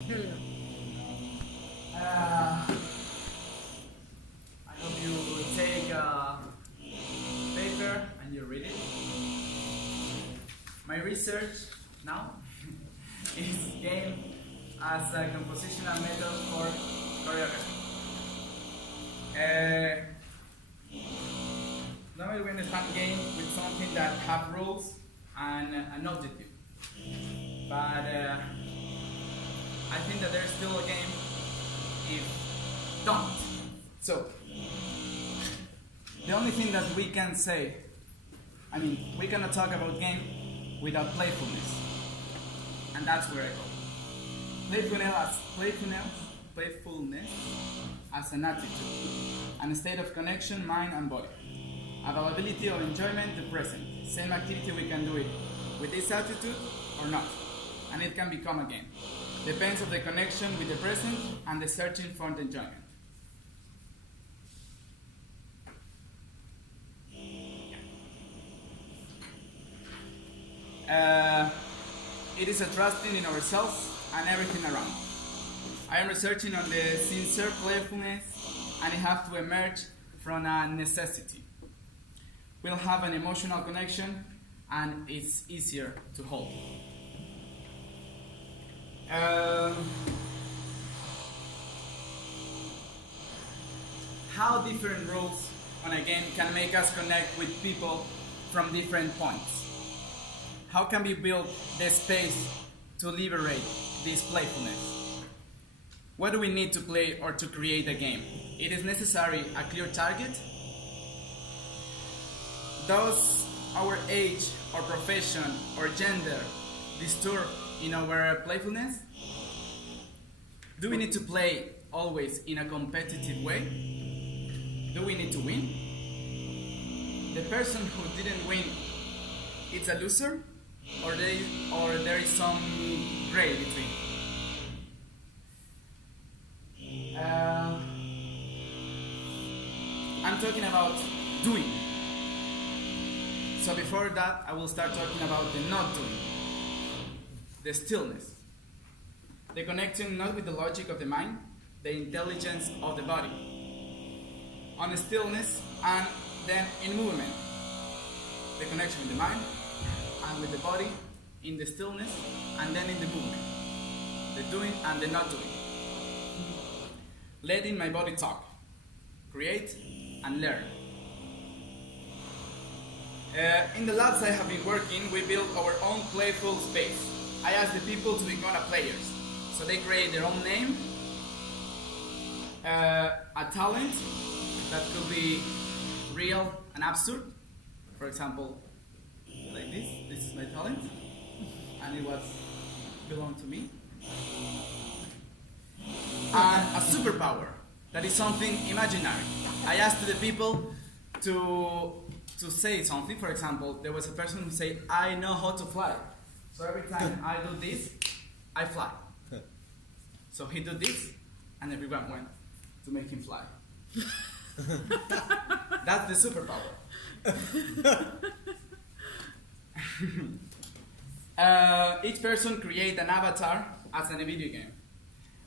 Uh, I hope you take a paper and you read it. My research now is game as a compositional method for choreography. Normally we understand game with something that have rules and an objective. But I think that there's still a game if don't. So, the only thing that we can say, we cannot talk about game without playfulness. And that's where I go. Playfulness as an attitude, and a state of connection, mind and body. Availability or enjoyment, the present. Same activity, we can do it with this attitude or not. And it can become a game. Depends on the connection with the present and the searching for the enjoyment. It is a trusting in ourselves and everything around. I am researching on the sincere playfulness, and it has to emerge from a necessity. We'll have an emotional connection, and it's easier to hold. How different rules on a game can make us connect with people from different points? How can we build the space to liberate this playfulness? What do we need to play or to create a game? It is necessary a clear target. Does our age or profession or gender disturb in our playfulness? Do we need to play always in a competitive way? Do we need to win? The person who didn't win, it's a loser? Or there is some gray between? I'm talking about doing. So before that, I will start talking about the not doing. The stillness. The connecting not with the logic of the mind, the intelligence of the body. On the stillness and then in movement. The connection with the mind and with the body in the stillness and then in the movement. The doing and the not doing. Letting my body talk. Create and learn. In the labs I have been working, we build our own playful space. I ask the people to become players. So they create their own name, a talent that could be real and absurd. For example, like this. This is my talent, and it was belong to me. And a superpower that is something imaginary. I asked the people to say something. For example, there was a person who said, "I know how to fly." So every time I do this, I fly. So he did this, and everyone went to make him fly. That's the superpower. Each person create an avatar as in a video game,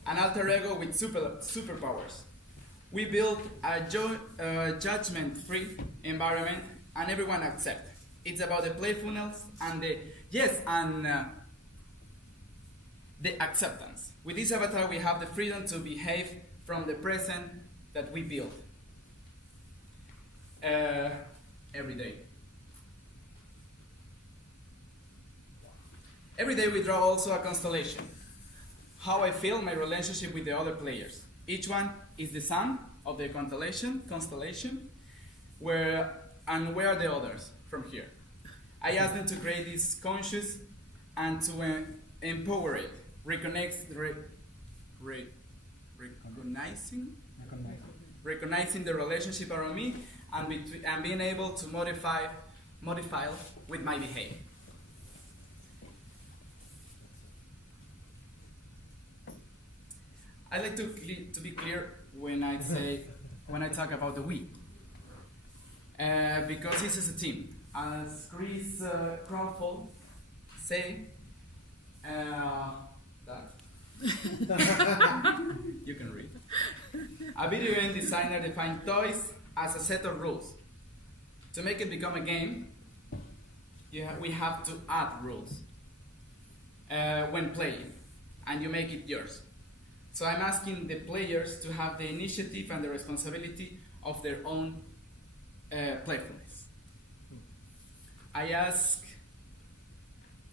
an alter ego with superpowers. We build a judgment-free environment, and everyone accepts. It's about the playfulness and the acceptance. With this avatar, we have the freedom to behave from the present that we build every day. Every day we draw also a constellation. How I feel my relationship with the other players. Each one is the sum of the constellation, where are the others from here. I ask them to create this conscious and to empower it, recognizing the relationship around me and being able to modify with my behavior. I like to be clear when I talk about the we, because this is a team. As Chris Crawford say that You can read. A video game designer defined toys as a set of rules. To make it become a game, we have to add rules when playing, and you make it yours. So I'm asking the players to have the initiative and the responsibility of their own playfulness. I ask,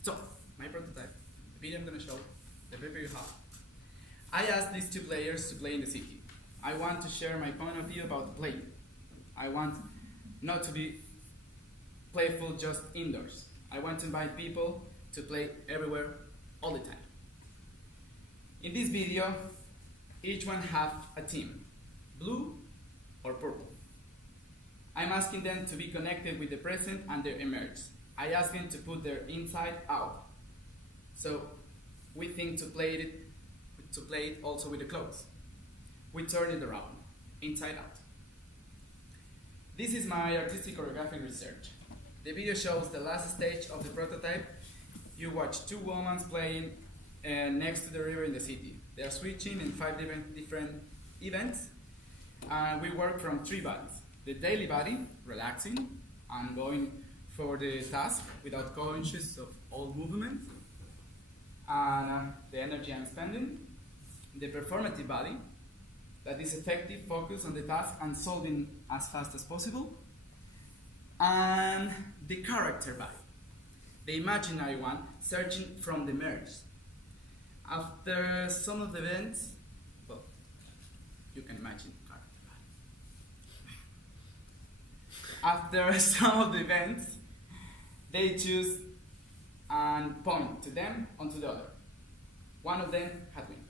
so my prototype, the video I'm going to show, the paper you have. I asked these two players to play in the city. I want to share my point of view about playing. I want not to be playful just indoors. I want to invite people to play everywhere, all the time. In this video, each one have a team, blue or purple. I'm asking them to be connected with the present and their emerge. I ask them to put their inside out. So we think to play it also with the clothes. We turn it around, inside out. This is my artistic choreographic research. The video shows the last stage of the prototype. You watch two women playing next to the river in the city. They are switching in 5 different events. We work from 3 bodies. The daily body, relaxing and going for the task without conscious of all movements. And the energy I'm spending. The performative body, that is effective, focus on the task and solving as fast as possible. And the character body, the imaginary one, searching from the merge. After some of the events, well, you can imagine character body. After some of the events, they choose and point to them onto the other. One of them had win.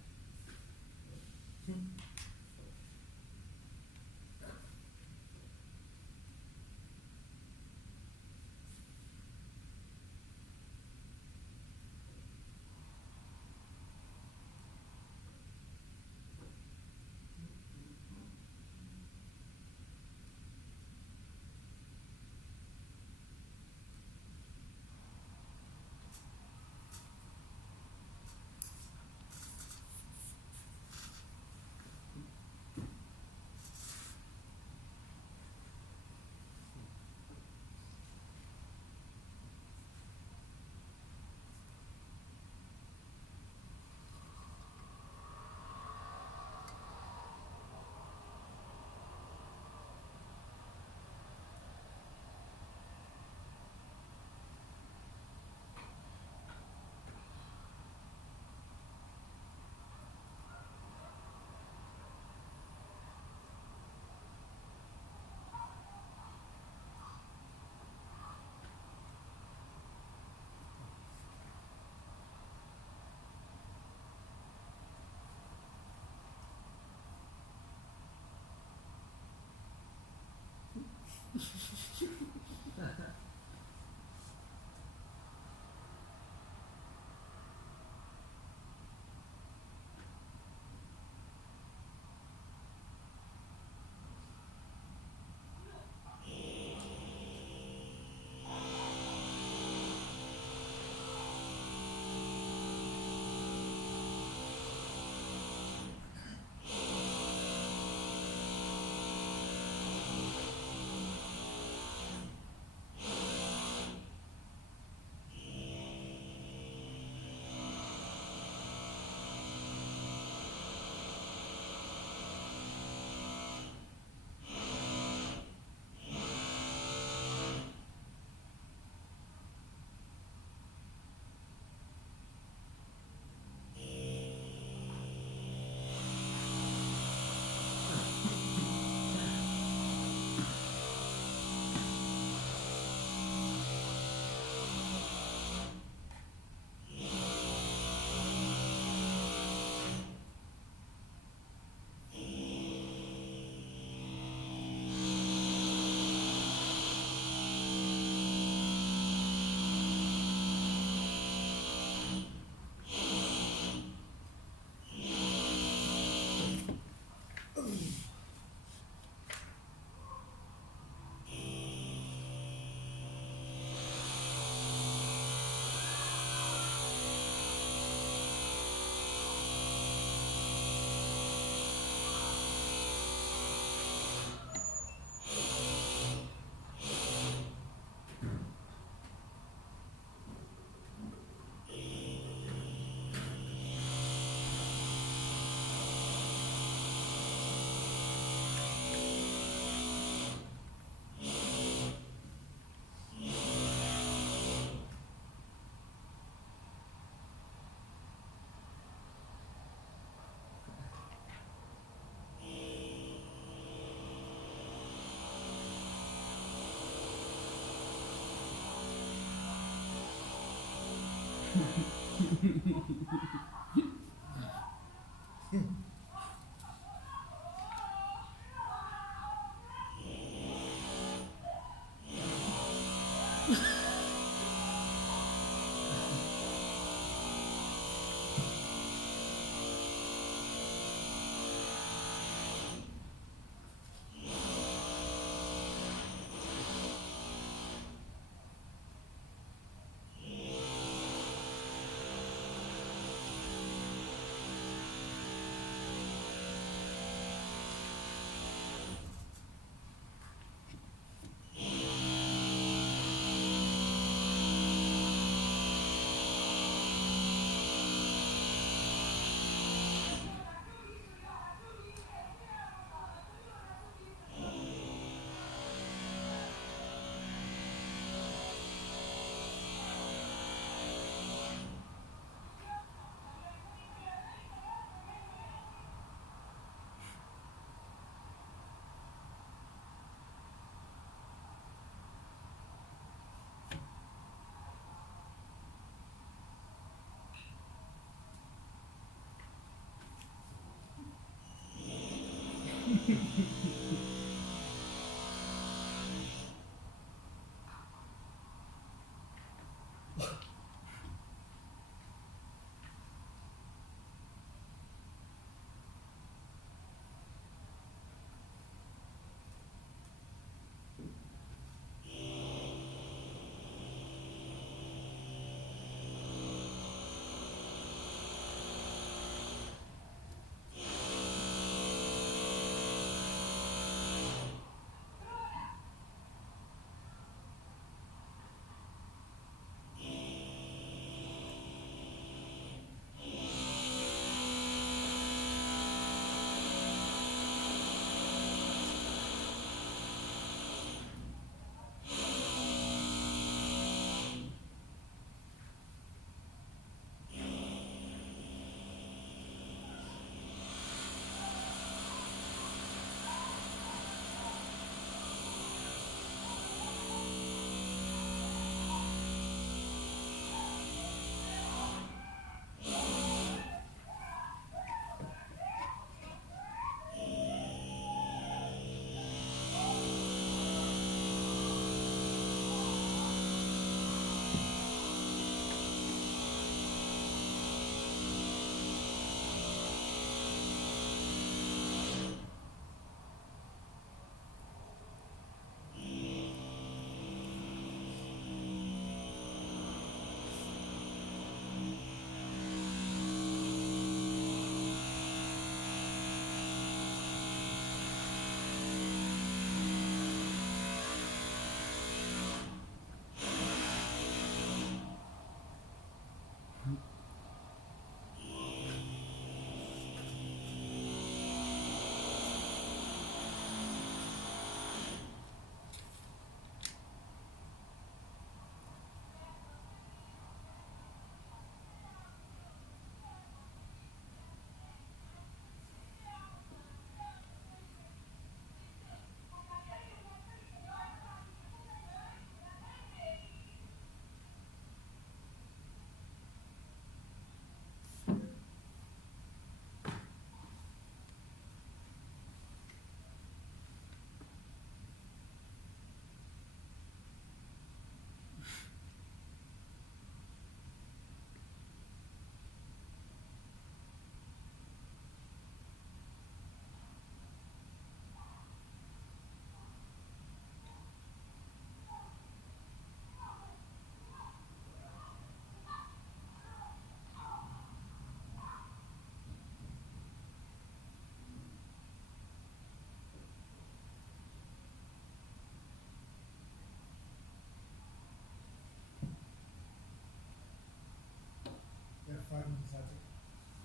5 minutes, Atic.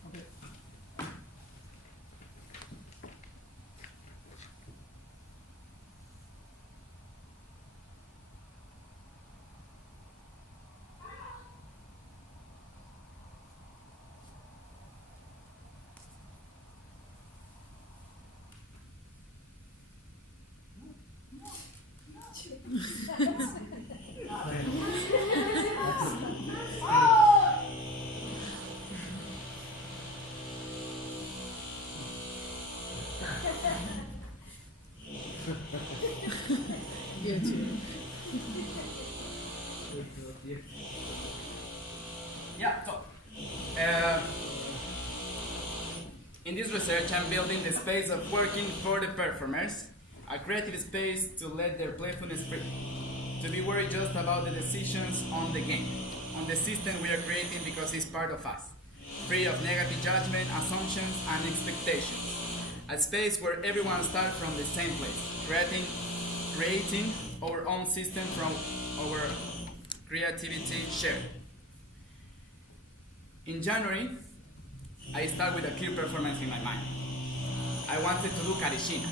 Okay. YouTube. Yeah, so in this research, I'm building the space of working for the performers, a creative space to let their playfulness free, to be worried just about the decisions on the game, on the system we are creating because it's part of us, free of negative judgment, assumptions, and expectations. A space where everyone starts from the same place, creating our own system from our creativity shared. In January, I start with a clear performance in my mind. I wanted to do Karishina.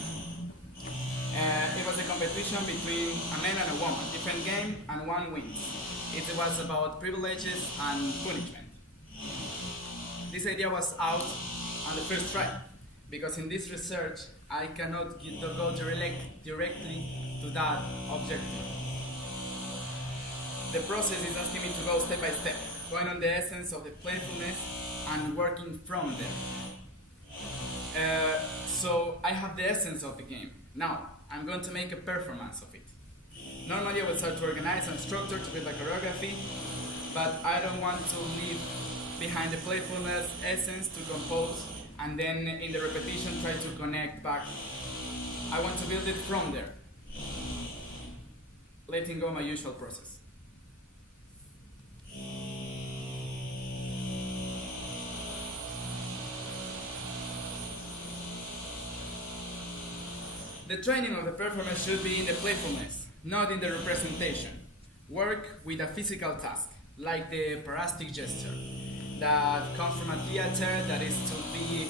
It was a competition between a man and a woman, different game, and one wins. It was about privileges and punishment. This idea was out on the first try, because in this research, I cannot go directly to that objective. The process is asking me to go step by step, going on the essence of the playfulness and working from there. So I have the essence of the game. Now, I'm going to make a performance of it. Normally I would start to organize and structure to build a choreography, but I don't want to leave behind the playfulness essence to compose and then in the repetition try to connect back. I want to build it from there, letting go my usual process. The training of the performer should be in the playfulness, not in the representation. Work with a physical task, like the parastic gesture, that comes from a theater, that is to be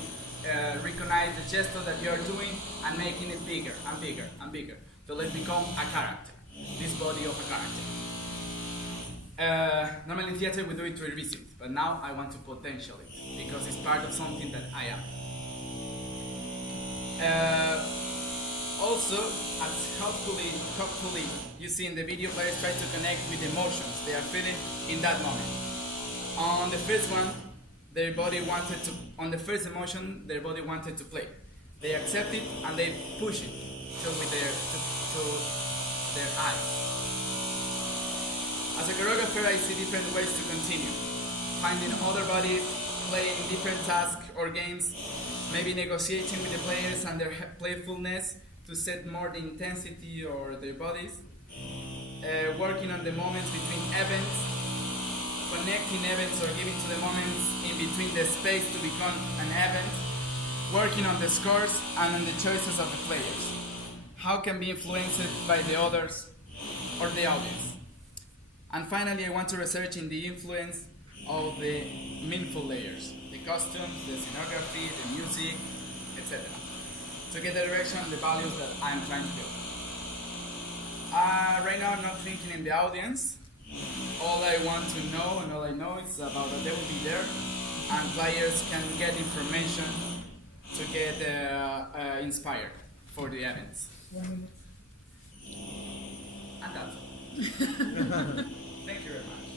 recognize the gesture that you are doing and making it bigger and bigger and bigger, till it become a character, this body of a character. Normally in theater we do it to revisit, but now I want to potential it, because it's part of something that I am. Also, as hopefully you see in the video, players try to connect with the emotions they are feeling in that moment. On the first one, their body wanted to, on the first emotion, their body wanted to play. They accept it and they push it to their eyes. As a choreographer, I see different ways to continue. Finding other bodies, playing different tasks or games, maybe negotiating with the players and their playfulness to set more the intensity or their bodies, working on the moments between events, connecting events or giving to the moments in between the space to become an event, working on the scores and on the choices of the players. How can be influenced by the others or the audience. And finally, I want to research in the influence of the meaningful layers, the costumes, the scenography, the music, etc. to get the direction and the values that I'm trying to build. Right now I'm not thinking in the audience. All I want to know and all I know is about that they will be there and players can get information to get inspired for the events. 1 minute. And that's all. Thank you very much.